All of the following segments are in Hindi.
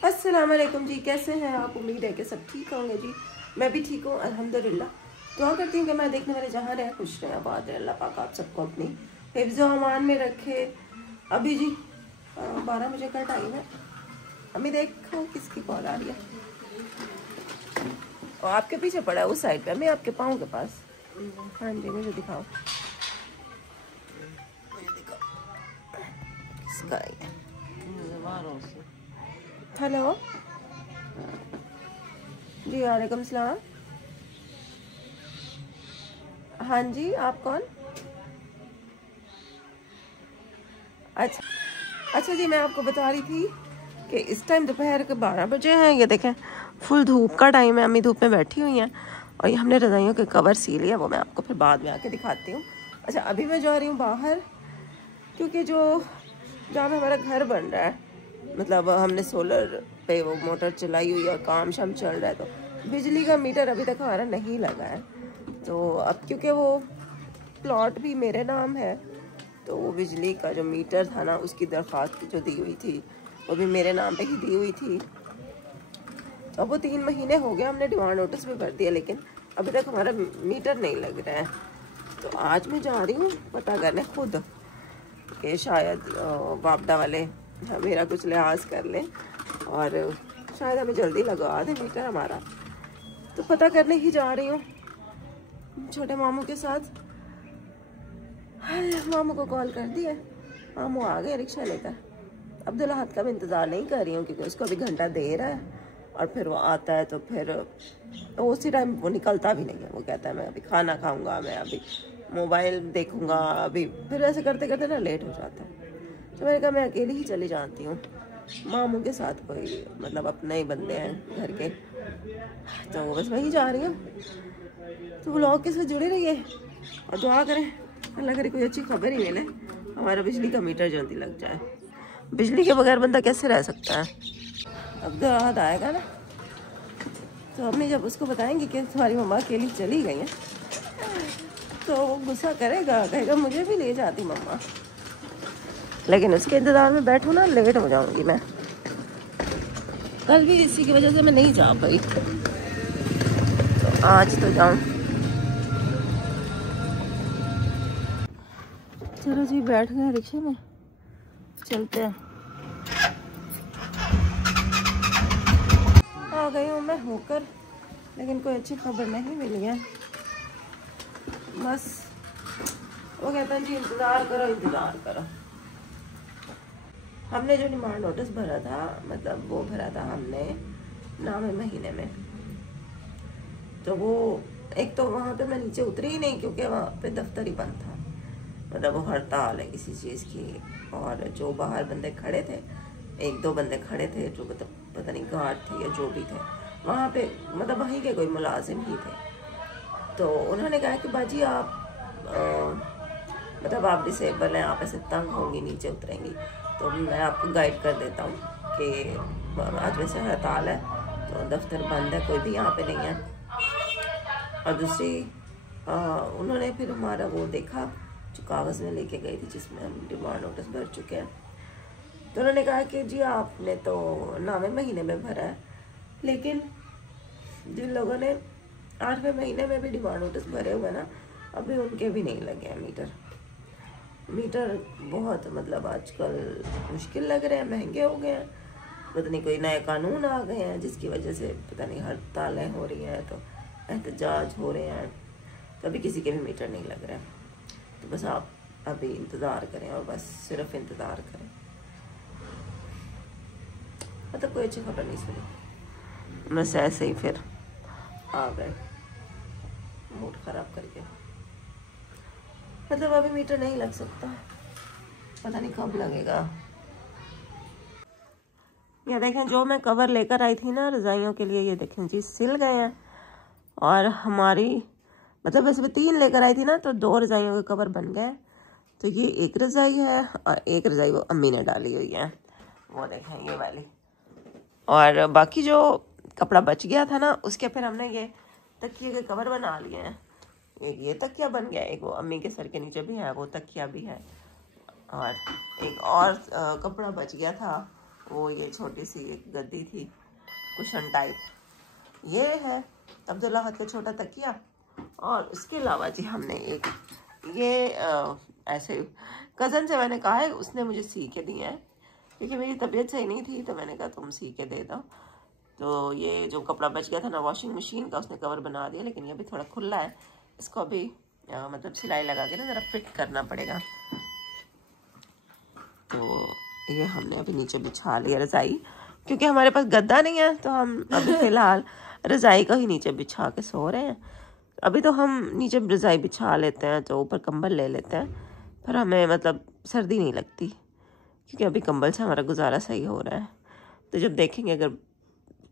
अस्सलाम वालेकुम जी, कैसे हैं आप? उम्मीद है कि सब ठीक होंगे जी। मैं भी ठीक हूँ अल्हम्दुलिल्लाह। दुआ करती हूँ कि मैं देखने वाले जहाँ रहे खुश रहे, आबाद रहे। अल्लाह पाक आप सबको अपनी हिफ्ज़ व अमान में रखे। अभी जी 12 बजे का टाइम है। अभी देखो किसकी कॉल आ रही है। और आपके पीछे पड़ा है उस साइड पे, मैं आपके पाँव के पास। हाँ जी, मुझे दिखाओ, किसका है? हेलो जी, वालेकुम सलाम। हाँ जी, आप कौन? अच्छा अच्छा जी, मैं आपको बता रही थी कि इस टाइम दोपहर के 12 बजे हैं। ये देखें फुल धूप का टाइम है, अम्मी धूप में बैठी हुई हैं और ये हमने रज़ाइयों के कवर सी लिया, वो मैं आपको फिर बाद में आके दिखाती हूँ। अच्छा, अभी मैं जा रही हूँ बाहर क्योंकि जहाँ पे हमारा घर बन रहा है, मतलब हमने सोलर पे वो मोटर चलाई हुई है और काम शाम चल रहा है, तो बिजली का मीटर अभी तक हमारा नहीं लगा है। तो अब क्योंकि वो प्लॉट भी मेरे नाम है, तो वो बिजली का जो मीटर था ना, उसकी दरख्वास्त जो दी हुई थी वो भी मेरे नाम पे ही दी हुई थी। तो अब वो 3 महीने हो गए, हमने डिमांड नोटिस भी भर दिया, लेकिन अभी तक हमारा मीटर नहीं लग रहा है। तो आज मैं जा रही हूँ पता करने खुद कि शायद वापडा वाले मेरा कुछ लिहाज कर लें और शायद हमें जल्दी लगा दें मीटर हमारा। तो पता करने ही जा रही हूँ छोटे मामू के साथ। मामू को कॉल कर दिया, मामू आ गए रिक्शा लेकर। अब्दुल अहद का भी इंतज़ार नहीं कर रही हूँ क्योंकि उसको अभी घंटा देर है और फिर वो आता है तो फिर उसी टाइम वो निकलता भी नहीं है। वो कहता है मैं अभी खाना खाऊंगा, मैं अभी मोबाइल देखूंगा, अभी फिर ऐसे करते करते ना लेट हो जाता है। तो मैंने कहा मैं अकेली ही चली जाती हूँ, मामू के साथ कोई मतलब अपने ही बंदे हैं घर के, तो बस वहीं जा रही हूँ। तो व्लॉग के साथ जुड़े रहिए और दुआ करें अल्लाह करे कोई अच्छी खबर ही मिले, हमारा बिजली का मीटर जल्दी लग जाए। बिजली के बगैर बंदा कैसे रह सकता है? अब तो राहत आएगा ना, तो अम्मी जब उसको बताएंगी कि तुम्हारी मम्मा अकेली चली गई हैं, तो वो गुस्सा करेगा, कहेगा मुझे भी ले जाती मम्मा। लेकिन उसके इंतज़ार में बैठूँ ना, लेट हो जाऊंगी मैं। कल भी इसी की वजह से मैं नहीं जा पाई, तो आज तो जाऊँ। चलो जी, बैठ गए रिक्शे में, चलते हैं। आ गई हूँ मैं होकर, लेकिन कोई अच्छी खबर नहीं मिली है। बस वो कहते हैं जी इंतज़ार करो इंतज़ार करो। हमने जो डिमांड नोटिस भरा था, मतलब वो भरा था हमने 9वें महीने में, तो वो एक तो वहाँ पे मैं नीचे उतरी ही नहीं क्योंकि वहाँ पे दफ्तर ही बंद था, मतलब वो हड़ताल है किसी चीज़ की। और जो बाहर बंदे खड़े थे, 1-2 बंदे खड़े थे जो मतलब पता नहीं गार्ड थे या जो भी थे वहाँ पे, मतलब वहीं के कोई मुलाजिम ही थे। तो उन्होंने कहा कि बाजी आप मतलब आप डिसेबल हैं, आप ऐसे तंग होंगी, नीचे उतरेंगी, तो मैं आपको गाइड कर देता हूँ कि आज वैसे हड़ताल है तो दफ्तर बंद है, कोई भी यहाँ पे नहीं है। और दूसरी उन्होंने फिर हमारा वो देखा जो कागज़ में लेके गई थी जिसमें हम डिमांड नोटिस भर चुके हैं। तो उन्होंने कहा कि जी आपने तो 9वें महीने में भरा है, लेकिन जिन लोगों ने 8वें महीने में भी डिमांड नोटिस भरे हुए ना, अभी उनके भी नहीं लगे हैं मीटर बहुत मतलब आजकल मुश्किल लग रहे हैं, महंगे हो गए हैं, पता नहीं कोई नए कानून आ गए हैं जिसकी वजह से पता नहीं हड़तालें हो रही हैं, तो एहतजाज हो रहे हैं, तो अभी किसी के भी मीटर नहीं लग रहा है। तो बस आप अभी इंतज़ार करें और बस सिर्फ इंतज़ार करें, मतलब कोई अच्छी खबर नहीं सुनी, बस ऐसे ही फिर आ गए मूड ख़राब करके। मतलब अभी मीटर नहीं लग सकता, पता नहीं कब लगेगा। ये देखें जो मैं कवर लेकर आई थी ना रज़ाइयों के लिए, ये देखें जी सिल गए हैं। और हमारी मतलब वैसे भी 3 लेकर आई थी ना, तो 2 रज़ाइयों के कवर बन गए। तो ये एक रज़ाई है और एक रज़ाई वो अम्मी ने डाली हुई है, वो देखें ये वाली। और बाकी जो कपड़ा बच गया था ना, उसके फिर हमने ये तकिए के कवर बना लिए हैं। एक ये तकिया बन गया, एक वो अम्मी के सर के नीचे भी है, वो तकिया भी है। और एक और कपड़ा बच गया था, वो ये छोटी सी एक गद्दी थी कुशन टाइप, ये है अब्दुल्ला हद का छोटा तकिया। और उसके अलावा जी हमने एक ये ऐसे कज़न से मैंने कहा है, उसने मुझे सी के दिए हैं क्योंकि मेरी तबीयत सही नहीं थी, तो मैंने कहा तुम सी के दे दो। तो ये जो कपड़ा बच गया था ना वॉशिंग मशीन का, उसने कवर बना दिया, लेकिन ये अभी थोड़ा खुला है, इसको अभी मतलब सिलाई लगा के ना ज़रा फिट करना पड़ेगा। तो ये हमने अभी नीचे बिछा लिया रज़ाई, क्योंकि हमारे पास गद्दा नहीं है, तो हम अभी फ़िलहाल रज़ाई का ही नीचे बिछा के सो रहे हैं। अभी तो हम नीचे रज़ाई बिछा लेते हैं तो ऊपर कंबल ले लेते हैं, पर हमें मतलब सर्दी नहीं लगती, क्योंकि अभी कंबल से हमारा गुजारा सही हो रहा है। तो जब देखेंगे अगर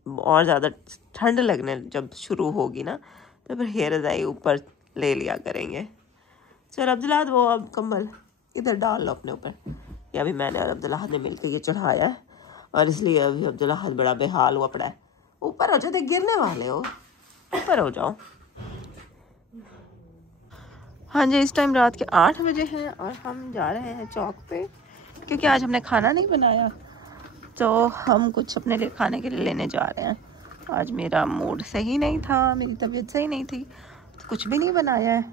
और ज़्यादा ठंड लगने जब शुरू होगी ना, तो फिर ये रज़ाई ऊपर ले लिया करेंगे। चल अब्दुल्ला, वो अब कंबल इधर डाल लो अपने ऊपर। ये अभी मैंने और अब्दुल्ला ने मिलकर ये चढ़ाया है, और इसलिए अभी अब्दुल्ला बड़ा बेहाल हुआ पड़ा है। ऊपर हो जाओ, तो गिरने वाले हो, ऊपर हो जाओ। हाँ जी, इस टाइम रात के 8 बजे हैं और हम जा रहे हैं चौक पे, क्योंकि आज हमने खाना नहीं बनाया, तो हम कुछ अपने लिए खाने के लिए लेने जा रहे हैं। आज मेरा मूड सही नहीं था, मेरी तबीयत सही नहीं थी, तो कुछ भी नहीं बनाया है,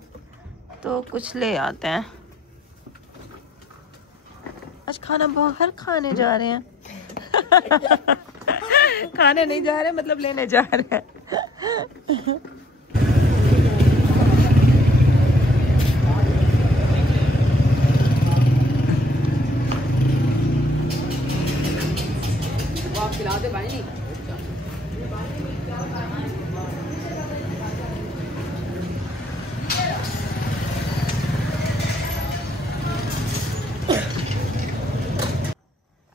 तो कुछ ले आते हैं। आज खाना बाहर खाने जा रहे हैं खाने नहीं जा रहे, मतलब लेने जा रहे हैं। खिला दे भाई।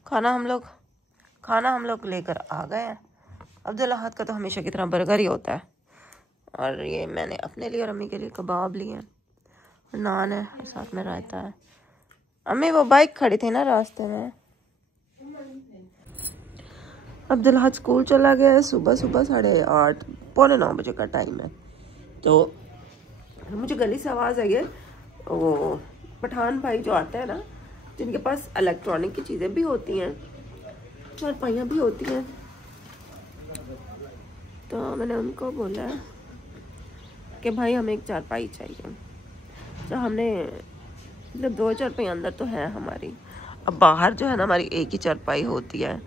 खाना हम लोग लेकर आ गए हैं। अब्दुल्ला हाथ का तो हमेशा की तरह बर्गर ही होता है, और ये मैंने अपने लिए और अम्मी के लिए कबाब लिए हैं, नान है और साथ में रायता है। अम्मी वो बाइक खड़ी थी ना रास्ते में। अब्दुल्ला स्कूल चला गया है, सुबह 8:30 पौने 9 बजे का टाइम है। तो मुझे गली से आवाज़ आई है, वो पठान भाई जो आते हैं ना, जिनके पास इलेक्ट्रॉनिक की चीज़ें भी होती हैं, चारपाइयाँ भी होती हैं, तो मैंने उनको बोला कि भाई हमें एक चारपाई चाहिए। तो हमने मतलब 2 चारपाई अंदर तो है हमारी, अब बाहर जो है ना हमारी एक ही चारपाई होती है।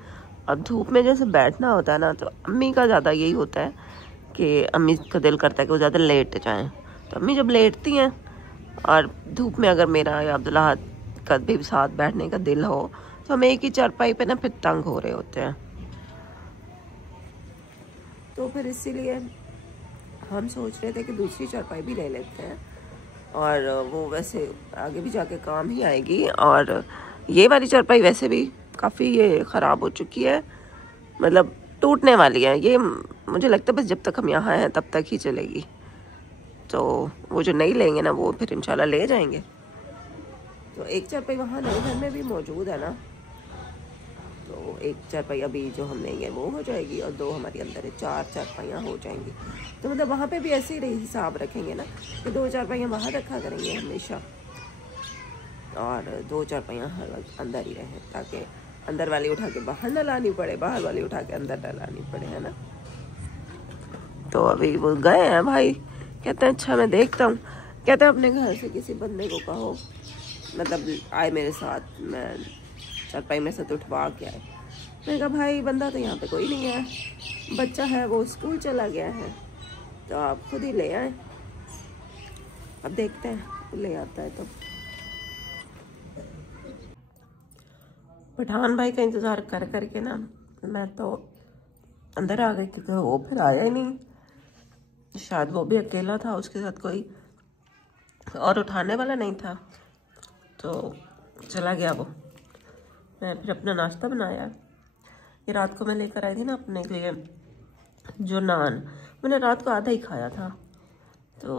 अब धूप में जैसे बैठना होता है ना, तो अम्मी का ज़्यादा यही होता है कि अम्मी का दिल करता है कि वो ज़्यादा लेट जाएं। तो अम्मी जब लेटती हैं, और धूप में अगर मेरा या अब्दुल्ला का भी साथ बैठने का दिल हो, तो हम एक ही चारपाई पे ना फिर तंग हो रहे होते हैं। तो फिर इसीलिए हम सोच रहे थे कि दूसरी चारपाई भी ले लेते हैं, और वो वैसे आगे भी जाके काम ही आएगी। और ये वाली चारपाई वैसे भी काफ़ी ये ख़राब हो चुकी है, मतलब टूटने वाली है ये। मुझे लगता है बस जब तक हम यहाँ हैं तब तक ही चलेगी। तो वो जो नहीं लेंगे ना, वो फिर इंशाल्लाह ले जाएंगे। तो एक चारपाई वहाँ नए घर में भी मौजूद है ना, तो एक चारपाई अभी जो हम लेंगे वो हो जाएगी, और 2 हमारी अंदर है, 4 चारपाइयाँ हो जाएंगी। तो मतलब वहाँ पे भी ऐसे ही हिसाब रखेंगे ना कि 2 चारपाइयाँ बाहर रखा करेंगे हमेशा, और 2 चारपाइयाँ अंदर ही रहें, ताकि अंदर वाली उठा के बाहर ना लानी पड़े, बाहर वाली उठा के अंदर ना लानी पड़े, है ना। तो अभी वो गए हैं भाई, कहते हैं अच्छा मैं देखता हूँ, कहते हैं अपने घर से किसी बंदे को कहो, मतलब आए मेरे साथ, मैं चारपाई में से तो उठवा के आए। मैंने कहा भाई बंदा तो यहाँ पे कोई नहीं है, बच्चा है वो स्कूल चला गया है, तो आप खुद ही ले आए। अब देखते हैं ले आता है तो। पठान भाई का इंतज़ार कर करके ना मैं तो अंदर आ गई, क्योंकि वो फिर आया ही नहीं। शायद वो भी अकेला था, उसके साथ कोई और उठाने वाला नहीं था, तो चला गया वो। मैं फिर अपना नाश्ता बनाया। ये रात को मैं लेकर आई थी ना अपने लिए जो नान, मैंने रात को आधा ही खाया था, तो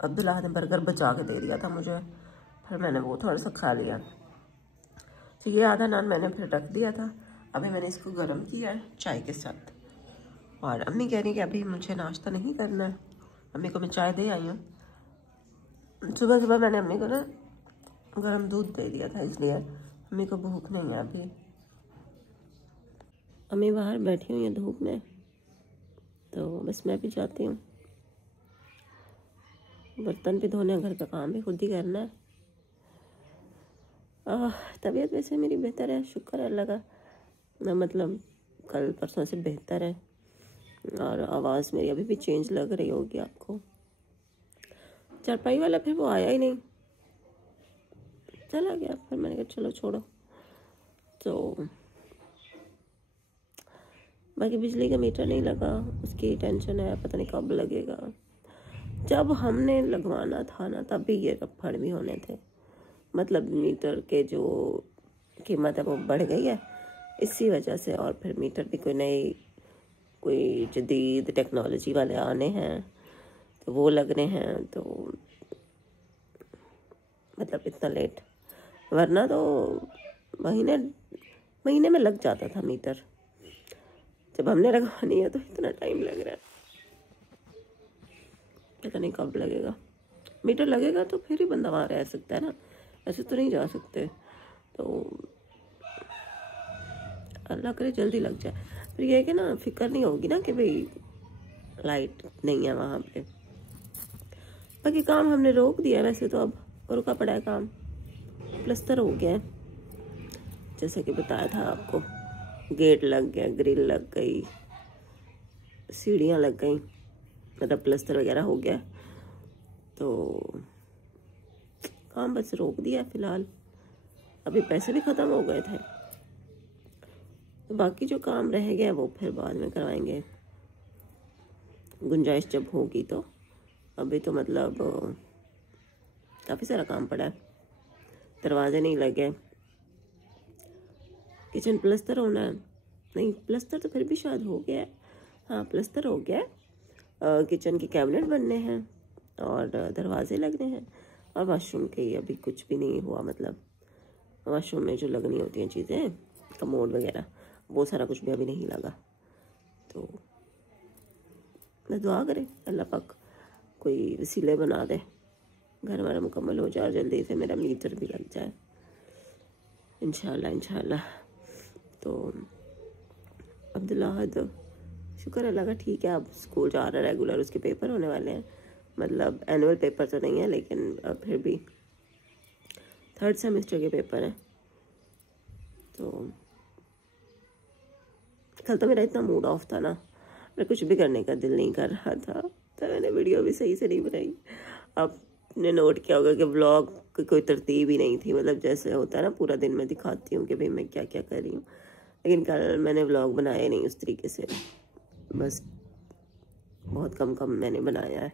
अब्दुल्ला ने बर्गर बचा के दे दिया था मुझे, फिर मैंने वो थोड़ा सा खा लिया। तो ये आधा नान मैंने फिर रख दिया था, अभी मैंने इसको गर्म किया है चाय के साथ। और अम्मी कह रही कि अभी मुझे नाश्ता नहीं करना है, अम्मी को मैं चाय दे आई हूँ। सुबह सुबह मैंने अम्मी को ना गर्म दूध दे दिया था, इसलिए अम्मी को भूख नहीं है अभी। अम्मी बाहर बैठी हुई है धूप में, तो बस मैं भी जाती हूँ। बर्तन भी धोने, घर का काम भी खुद ही करना है। तबीयत वैसे मेरी बेहतर है, शुक्र है अल्लाह का। मतलब कल परसों से बेहतर है, और आवाज़ मेरी अभी भी चेंज लग रही होगी आपको। चारपाई वाला फिर वो आया ही नहीं, चला गया। फिर मैंने कहा चलो छोड़ो। तो बाकी बिजली का मीटर नहीं लगा, उसकी टेंशन है, पता नहीं कब लगेगा। जब हमने लगवाना था ना तब भी ये रफड़ भी होने थे। मतलब मीटर के जो कीमत है वो बढ़ गई है इसी वजह से, और फिर मीटर भी कोई जदीद टेक्नोलॉजी वाले आने हैं तो वो लगने हैं, तो मतलब इतना लेट। वरना तो महीने में लग जाता था मीटर। जब हमने लगवानी है तो इतना टाइम लग रहा है, पता नहीं कब लगेगा। मीटर लगेगा तो फिर ही बंदा वहाँ रह सकता है ना, ऐसे तो नहीं जा सकते। तो अल्लाह करे जल्दी लग जाए। फिर ये है कि ना फिक्र नहीं होगी ना कि भाई लाइट नहीं है वहाँ पे। बाकी काम हमने रोक दिया वैसे तो, अब रुका पड़ा है काम। प्लस्तर हो गया है जैसे कि बताया था आपको, गेट लग गया, ग्रिल लग गई, सीढ़ियाँ लग गई, मतलब प्लस्तर वगैरह हो गया। तो काम बस रोक दिया फिलहाल। अभी पैसे भी ख़त्म हो गए थे, तो बाकी जो काम रह गया वो फिर बाद में करवाएंगे, गुंजाइश जब होगी तो। अभी तो मतलब काफ़ी सारा काम पड़ा है। दरवाजे नहीं लगे, किचन प्लस्तर होना है। नहीं, प्लस्तर तो फिर भी शायद हो गया है। हाँ, प्लस्तर हो गया है। किचन के कैबिनेट बनने हैं और दरवाजे लगने हैं, और वाशरूम के अभी कुछ भी नहीं हुआ। मतलब वाशरूम में जो लगनी होती हैं चीज़ें, कमोड वगैरह, वो सारा कुछ भी अभी नहीं लगा। तो मैं दुआ करें अल्लाह पाक कोई वसीले बना दे, घर हमारा मुकम्मल हो जाए और जल्दी से मेरा मीटर भी लग जाए इंशाल्लाह। तो अब्दुल्ला शुक्र अल्लाह का ठीक है, अब स्कूल जा रहा है रेगुलर। उसके पेपर होने वाले हैं, मतलब एनुअल पेपर तो नहीं है लेकिन फिर भी 3rd सेमेस्टर के पेपर हैं। तो कल तो मेरा इतना मूड ऑफ था ना, मैं कुछ भी करने का दिल नहीं कर रहा था, तो मैंने वीडियो भी सही से नहीं बनाई। आपने नोट किया होगा कि व्लॉग की कोई तरतीब ही नहीं थी। मतलब जैसे होता है ना, पूरा दिन मैं दिखाती हूँ कि भाई मैं क्या क्या कर रही हूँ, लेकिन कल मैंने व्लॉग बनाया नहीं उस तरीके से, बस बहुत कम मैंने बनाया है।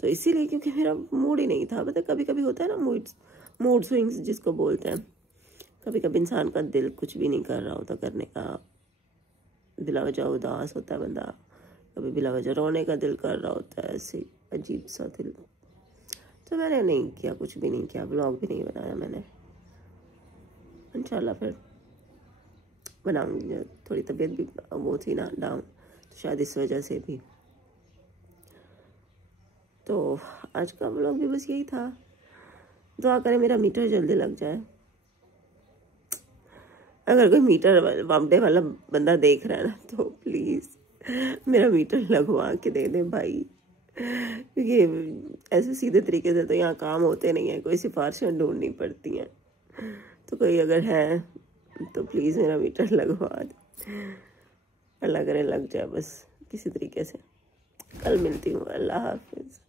तो इसीलिए, क्योंकि मेरा मूड ही नहीं था। पता कभी कभी होता है ना मूड स्विंग्स जिसको बोलते हैं। कभी कभी इंसान का दिल कुछ भी नहीं कर रहा होता करने का, बिला वजह उदास होता है बंदा, कभी बिला वजह रोने का दिल कर रहा होता है, ऐसे अजीब सा दिल। तो मैंने नहीं किया, कुछ भी नहीं किया, ब्लॉग भी नहीं बनाया मैंने। इंशाल्लाह फिर बनाऊंगी। थोड़ी तबीयत भी वो थी ना डाउन, तो शायद इस वजह से भी। तो आज का व्लॉग भी बस यही था। दुआ करें मेरा मीटर जल्दी लग जाए। अगर कोई मीटर वापडे वाला बंदा देख रहा है ना, तो प्लीज़ मेरा मीटर लगवा के दे दे भाई, क्योंकि ऐसे सीधे तरीके से तो यहाँ काम होते नहीं है, कोई सिफारिशें ढूंढनी पड़ती हैं। तो कोई अगर है तो प्लीज़ मेरा मीटर लगवा दे, अल्लाह करे लग जाए बस किसी तरीके से। कल मिलती हूँ, अल्लाह हाफिज़।